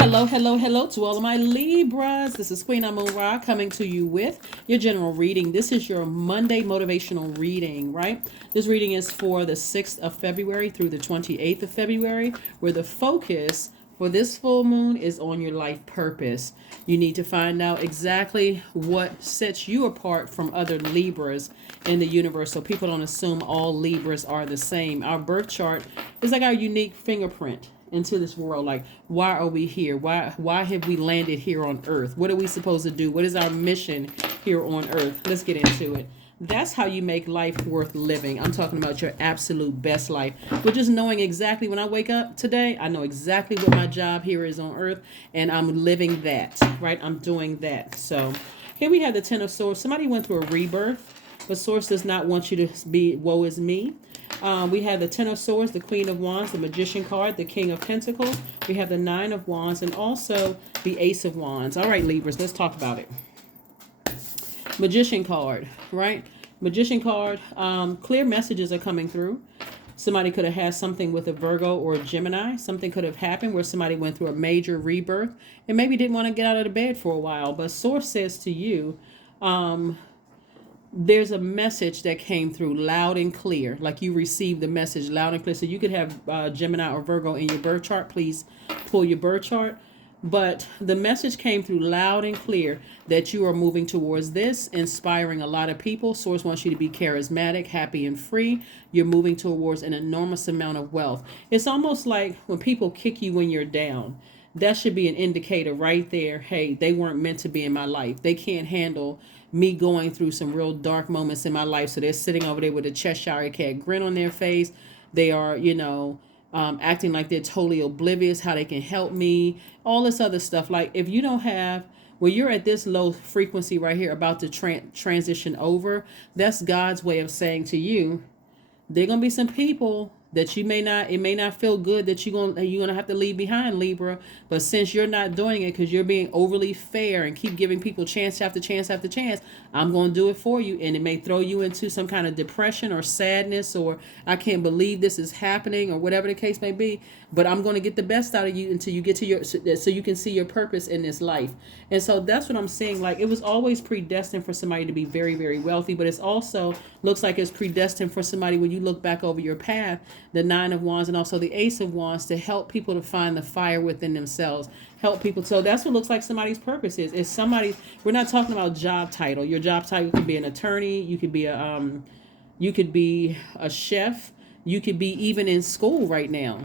Hello, hello, hello to all of my Libras. This is Queen Amun Ra coming to you with your general reading. This is your Monday motivational reading, right? This reading is for the 6th of February through the 28th of February, where the focus for this full moon is on your life purpose. You need to find out exactly what sets you apart from other Libras in the universe, so people don't assume all Libras are the same. Our birth chart is like our unique fingerprint into this world. Like, why are we here? Why have we landed here on earth? What are we supposed to do? What is our mission here on earth? Let's get into it. That's how you make life worth living. I'm talking about your absolute best life, but just knowing exactly when I wake up today, I know exactly what my job here is on earth, and I'm living that, right? I'm doing that. So here we have the Ten of Swords. Somebody went through a rebirth, but Source does not want you to be woe is me. We have the Ten of Swords, the Queen of Wands, the Magician card, the King of Pentacles. We have the Nine of Wands, and also the Ace of Wands. All right, Libras, let's talk about it. Magician card, right? Magician card, clear messages are coming through. Somebody could have had something with a Virgo or a Gemini. Something could have happened where somebody went through a major rebirth and maybe didn't want to get out of the bed for a while. But Source says to you, there's a message that came through loud and clear, like you received the message loud and clear. So you could have Gemini or Virgo in your birth chart. Please pull your birth chart. But the message came through loud and clear that you are moving towards this, inspiring a lot of people. Source wants you to be charismatic, happy, and free. You're moving towards an enormous amount of wealth. It's almost like when people kick you when you're down. That should be an indicator right there. Hey, they weren't meant to be in my life. They can't handle me going through some real dark moments in my life. So they're sitting over there with a Cheshire Cat grin on their face. They are, acting like they're totally oblivious how they can help me. All this other stuff. Like, if you don't have, well, you're at this low frequency right here about to transition over. That's God's way of saying to you, there are gonna be some people that it may not feel good that you're gonna have to leave behind, Libra. But since you're not doing it because you're being overly fair and keep giving people chance after chance after chance, I'm gonna do it for you. And it may throw you into some kind of depression or sadness, or I can't believe this is happening, or whatever the case may be. But I'm gonna get the best out of you until you get to so you can see your purpose in this life. And so that's what I'm saying. Like, it was always predestined for somebody to be very, very wealthy, but it's also looks like it's predestined for somebody, when you look back over your path, the Nine of Wands and also the Ace of Wands, to help people to find the fire within themselves. Help people. So that's what looks like somebody's purpose is. It's somebody. We're not talking about job title. Your job title could be an attorney. You could be a chef. You could be even in school right now.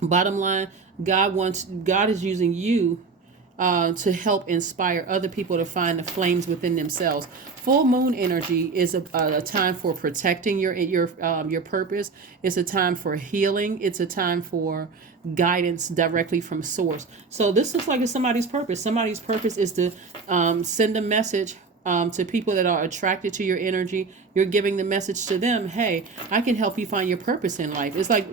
Bottom line, God is using you to help inspire other people to find the flames within themselves. Full moon energy is a time for protecting your purpose. It's a time for healing. It's a time for guidance directly from source. So this looks like it's somebody's purpose. Somebody's purpose is to send a message to people that are attracted to your energy. You're giving the message to them, hey, I can help you find your purpose in life. It's like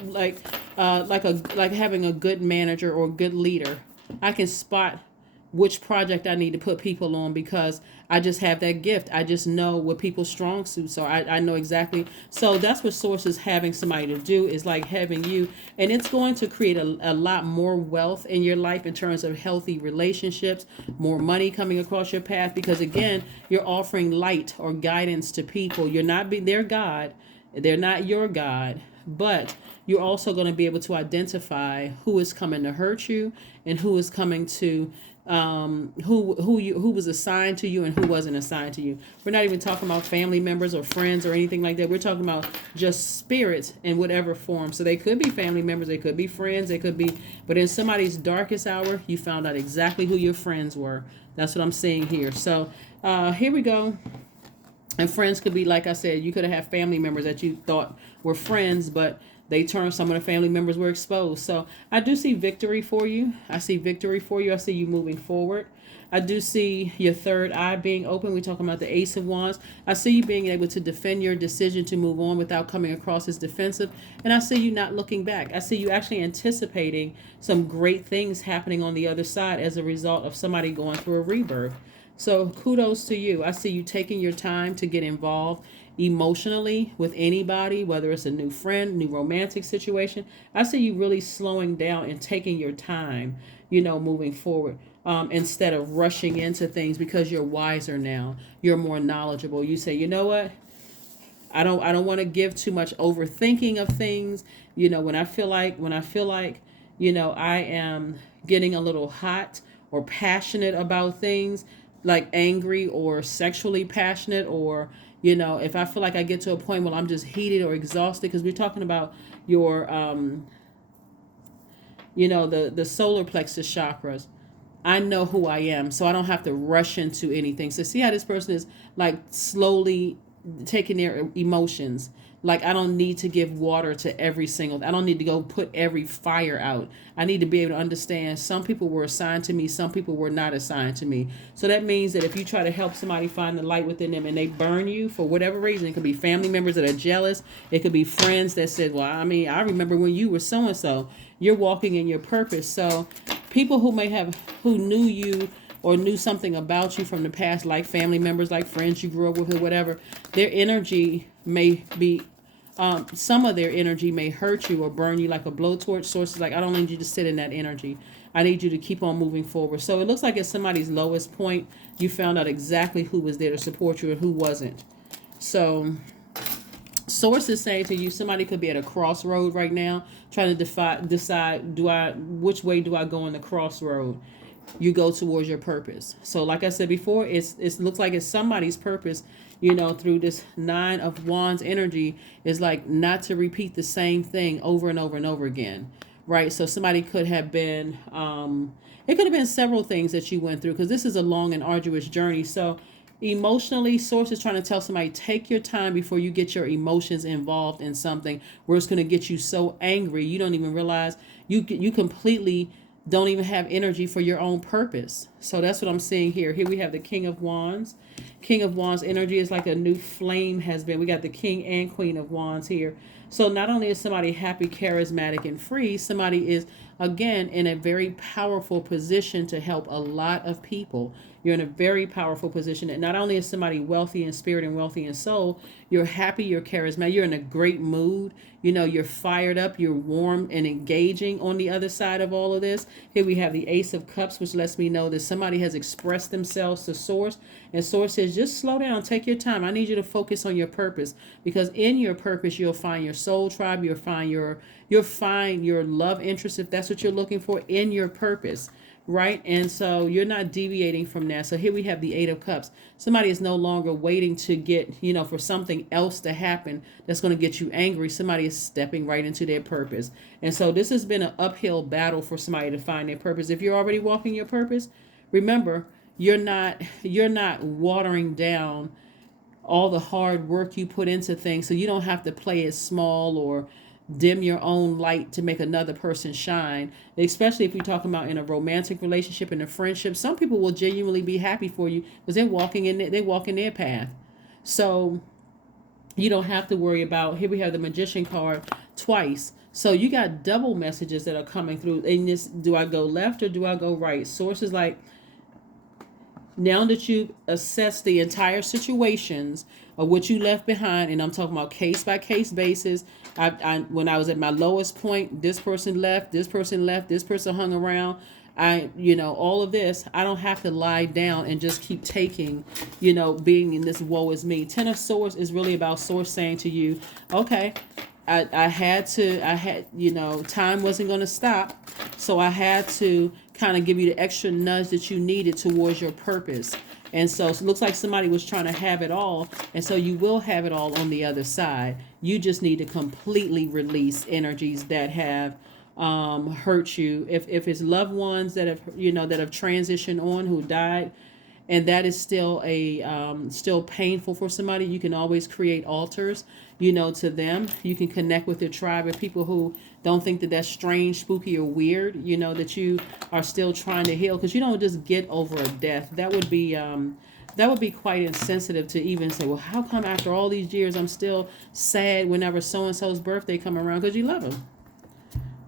having a good manager or a good leader. I can spot which project I need to put people on because I just have that gift. I just know what people's strong suits are. I know exactly. So that's what Source is having somebody to do, is like having you. And it's going to create a lot more wealth in your life in terms of healthy relationships, more money coming across your path. Because again, you're offering light or guidance to people. You're not their God. They're not your God. But you're also going to be able to identify who is coming to hurt you and who is coming to who was assigned to you and who wasn't assigned to you. We're not even talking about family members or friends or anything like that. We're talking about just spirits in whatever form. So they could be family members, they could be friends, they could be, but in somebody's darkest hour, you found out exactly who your friends were. That's what I'm seeing here. So here we go. And friends could be, like I said, you could have had family members that you thought were friends, but they turned, some of the family members were exposed. So I do see victory for you. I see victory for you. I see you moving forward. I do see your third eye being open. We're talking about the Ace of Wands. I see you being able to defend your decision to move on without coming across as defensive. And I see you not looking back. I see you actually anticipating some great things happening on the other side as a result of somebody going through a rebirth. So kudos to you. I see you taking your time to get involved emotionally with anybody, whether it's a new friend, new romantic situation. I see you really slowing down and taking your time. moving forward. Instead of rushing into things, because you're wiser now, you're more knowledgeable. You say, you know what? I don't want to give too much overthinking of things. When I feel like, I am getting a little hot or passionate about things, like angry or sexually passionate, or if I feel like I get to a point where I'm just heated or exhausted, because we're talking about your the solar plexus chakras. I know who I am, so I don't have to rush into anything. So see how this person is like slowly taking their emotions. Like, I don't need to give water to every single, I don't need to go put every fire out. I need to be able to understand some people were assigned to me, some people were not assigned to me. So that means that if you try to help somebody find the light within them and they burn you for whatever reason, it could be family members that are jealous, it could be friends that said, well, I remember when you were so and so. You're walking in your purpose. So people who knew you or knew something about you from the past, like family members, like friends you grew up with or whatever, their energy may be, some of their energy may hurt you or burn you like a blowtorch. Sources like, I don't need you to sit in that energy. I need you to keep on moving forward. So it looks like at somebody's lowest point, you found out exactly who was there to support you and who wasn't. So Source is saying to you, somebody could be at a crossroad right now, trying to decide, which way do I go in the crossroad? You go towards your purpose. So like I said before, it looks like it's somebody's purpose, through this 9 of Wands energy, is like not to repeat the same thing over and over and over again, right? So somebody could have been, it could have been several things that you went through, because this is a long and arduous journey. So emotionally, Source is trying to tell somebody, take your time before you get your emotions involved in something where it's going to get you so angry you don't even realize you completely don't even have energy for your own purpose. So that's what I'm seeing here. Here we have the King of Wands. King of Wands energy is like a new flame has been. We got the King and Queen of Wands here. So not only is somebody happy, charismatic, and free, somebody is, again, in a very powerful position to help a lot of people. You're in a very powerful position. And not only is somebody wealthy in spirit and wealthy in soul, you're happy, you're charismatic, you're in a great mood. You're fired up, you're warm and engaging on the other side of all of this. Here we have the Ace of Cups, which lets me know that somebody has expressed themselves to Source. And Source says, just slow down, take your time. I need you to focus on your purpose, because in your purpose, you'll find your soul tribe, you'll find your love interest, if that's what you're looking for, in your purpose. Right? And so you're not deviating from that. So here we have the 8 of Cups. Somebody is no longer waiting to get, for something else to happen that's going to get you angry. Somebody is stepping right into their purpose. And so this has been an uphill battle for somebody to find their purpose. If you're already walking your purpose, remember, you're not watering down all the hard work you put into things, so you don't have to play it small or dim your own light to make another person shine. Especially if you're talking about in a romantic relationship, in a friendship, some people will genuinely be happy for you because they're walking in their path. So you don't have to worry about, here we have the Magician card twice. So you got double messages that are coming through in this. Do I go left or do I go right? Source is like, now that you've assessed the entire situations of what you left behind, and I'm talking about case by case basis. When I was at my lowest point, this person left, this person hung around. All of this, I don't have to lie down and just keep taking, being in this woe is me. 10 of Swords is really about Source saying to you, okay, I had, time wasn't going to stop. So I had to kind of give you the extra nudge that you needed towards your purpose. And so it looks like somebody was trying to have it all. And so you will have it all on the other side. You just need to completely release energies that have hurt you. If it's loved ones that have, that have transitioned on, who died, and that is still still painful for somebody, you can always create altars, to them. You can connect with your tribe of people who don't think that that's strange, spooky, or weird, that you are still trying to heal, because you don't just get over a death. That would be quite insensitive to even say, well, how come after all these years I'm still sad whenever so-and-so's birthday come around? Because you love them.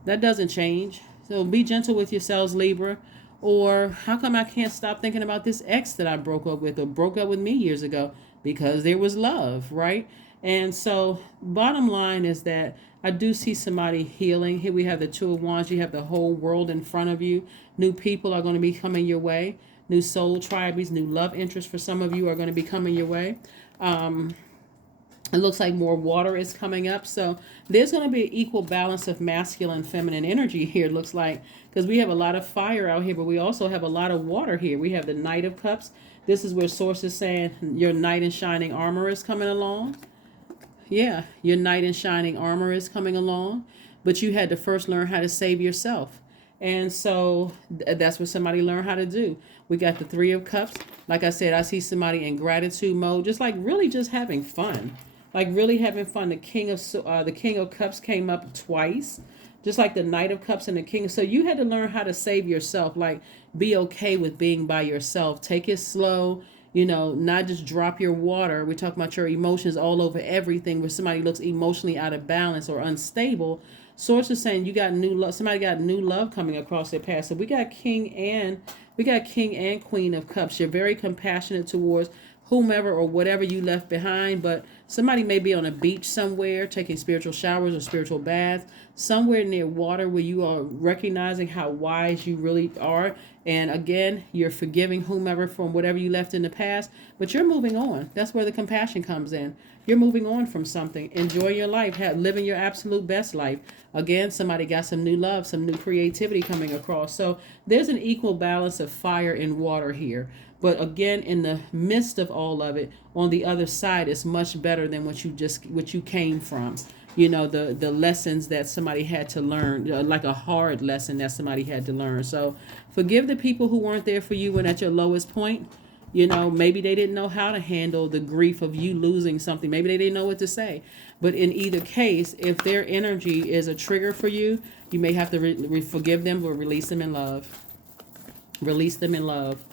That doesn't change. So be gentle with yourselves, Libra. Or how come I can't stop thinking about this ex that I broke up with or broke up with me years ago? Because there was love, right? And so bottom line is that I do see somebody healing. Here we have the Two of Wands. You have the whole world in front of you. New people are going to be coming your way. New soul tribes, new love interests for some of you are going to be coming your way. It looks like more water is coming up. So there's going to be an equal balance of masculine and feminine energy here, it looks like, because we have a lot of fire out here, but we also have a lot of water here. We have the Knight of Cups. This is where Source is saying your knight in shining armor is coming along. Yeah, your knight in shining armor is coming along, but you had to first learn how to save yourself. And so that's what somebody learned how to do. We got the Three of Cups. Like I said, I see somebody in gratitude mode, just like really just having fun. Like really having fun. The King of Cups came up twice, just like the Knight of Cups and the King. So you had to learn how to save yourself. Like be okay with being by yourself. Take it slow. You know, not just drop your water. We're talking about your emotions all over everything. Where somebody looks emotionally out of balance or unstable. Source is saying you got new love. Somebody got new love coming across their path. So we got King and Queen of Cups. You're very compassionate towards whomever or whatever you left behind, but somebody may be on a beach somewhere taking spiritual showers or spiritual baths, somewhere near water where you are recognizing how wise you really are. And again, you're forgiving whomever from whatever you left in the past, but you're moving on. That's where the compassion comes in. You're moving on from something, enjoying your life, living your absolute best life. Again, somebody got some new love, some new creativity coming across. So there's an equal balance of fire and water here. But again, in the midst of all of it, on the other side, it's much better than what you came from. You know, the lessons that somebody had to learn, like a hard lesson that somebody had to learn. So forgive the people who weren't there for you when at your lowest point. You know, maybe they didn't know how to handle the grief of you losing something. Maybe they didn't know what to say. But in either case, if their energy is a trigger for you, you may have to forgive them or release them in love. Release them in love.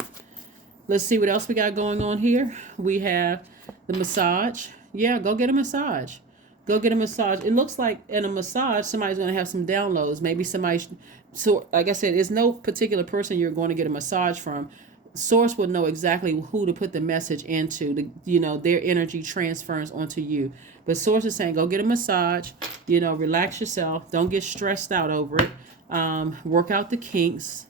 Let's see what else we got going on here. We have the massage. Yeah, go get a massage. Go get a massage. It looks like in a massage, somebody's going to have some downloads. Maybe somebody, so like I said, it's no particular person you're going to get a massage from. Source will know exactly who to put the message into. Their energy transfers onto you. But Source is saying, go get a massage. Relax yourself. Don't get stressed out over it. Work out the kinks.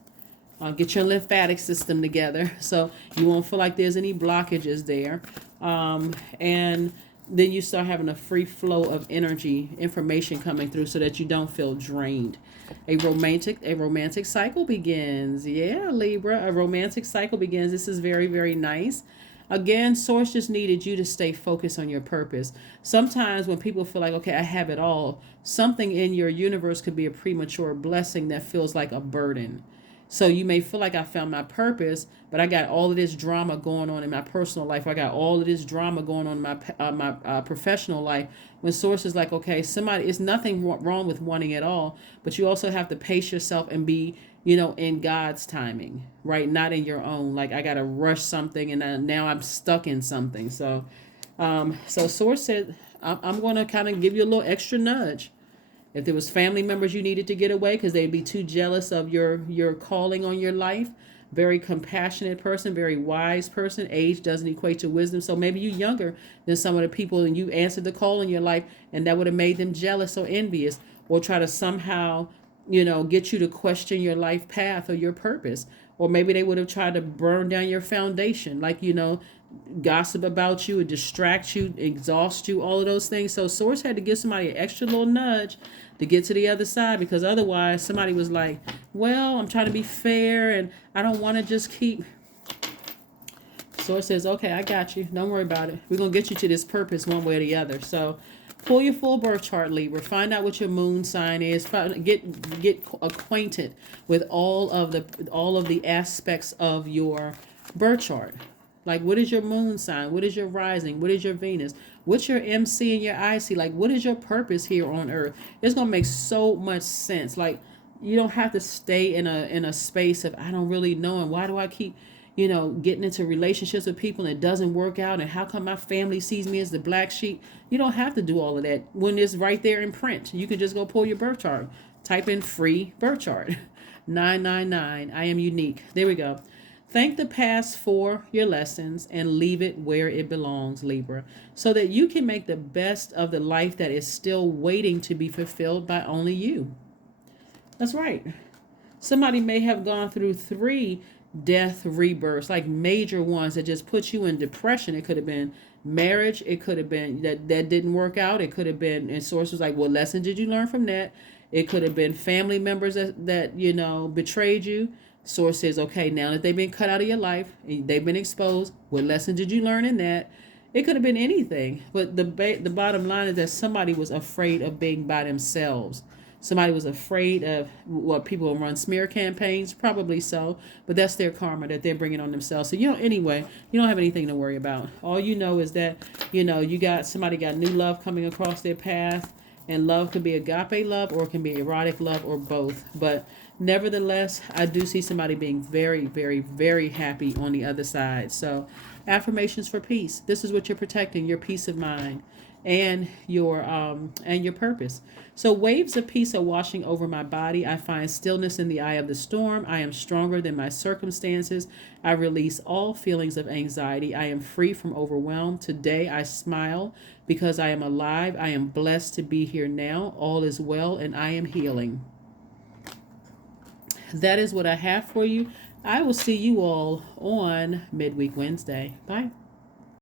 Get your lymphatic system together so you won't feel like there's any blockages there. And then you start having a free flow of energy, information coming through so that you don't feel drained. A romantic cycle begins. Yeah, Libra, a romantic cycle begins. This is very, very nice. Again, Source just needed you to stay focused on your purpose. Sometimes when people feel like, okay, I have it all, something in your universe could be a premature blessing that feels like a burden. So you may feel like I found my purpose, but I got all of this drama going on in my personal life. I got all of this drama going on in my professional life. When Source is like, okay, it's nothing wrong with wanting it all, but you also have to pace yourself and be, in God's timing, right? Not in your own. Like I got to rush something and now I'm stuck in something. So Source said, I'm going to kind of give you a little extra nudge. If there was family members you needed to get away because they'd be too jealous of your calling on your life, very compassionate person, very wise person. Age doesn't equate to wisdom. So maybe you're younger than some of the people and you answered the call in your life and that would have made them jealous or envious or try to somehow, get you to question your life path or your purpose. Or maybe they would have tried to burn down your foundation, like, gossip about you, distract you, exhaust you, all of those things. So Source had to give somebody an extra little nudge to get to the other side, because otherwise somebody was like, well, I'm trying to be fair and I don't want to just keep. Source says, okay, I got you. Don't worry about it. We're going to get you to this purpose one way or the other. So pull your full birth chart, Libra. Find out what your moon sign is. Get acquainted with all of the aspects of your birth chart. Like, what is your moon sign? What is your rising? What is your Venus? What's your MC and your IC? Like, what is your purpose here on Earth? It's going to make so much sense. Like, you don't have to stay in a space of, I don't really know, and why do I keep, getting into relationships with people and it doesn't work out, and how come my family sees me as the black sheep? You don't have to do all of that when it's right there in print. You can just go pull your birth chart. Type in free birth chart. 999. I am unique. There we go. Thank the past for your lessons and leave it where it belongs, Libra, so that you can make the best of the life that is still waiting to be fulfilled by only you. That's right. Somebody may have gone through 3 death rebirths, like major ones that just put you in depression. It could have been marriage. It could have been that didn't work out. It could have been, and source was like, what lesson did you learn from that? It could have been family members that betrayed you. Source says, okay, now that they've been cut out of your life and they've been exposed, what lesson did you learn in that? It could have been anything, but the bottom line is that somebody was afraid of being by themselves. Somebody was afraid of what people will run smear campaigns, probably so, but that's their karma that they're bringing on themselves. So anyway, you don't have anything to worry about. All you know is that you got somebody got new love coming across their path, and love could be agape love or it can be erotic love or both. But nevertheless, I do see somebody being very, very, very happy on the other side. So affirmations for peace. This is what you're protecting, your peace of mind and your purpose. So waves of peace are washing over my body. I find stillness in the eye of the storm. I am stronger than my circumstances. I release all feelings of anxiety. I am free from overwhelm. Today I smile because I am alive. I am blessed to be here now. All is well and I am healing. That is what I have for you. I will see you all on Midweek Wednesday. Bye.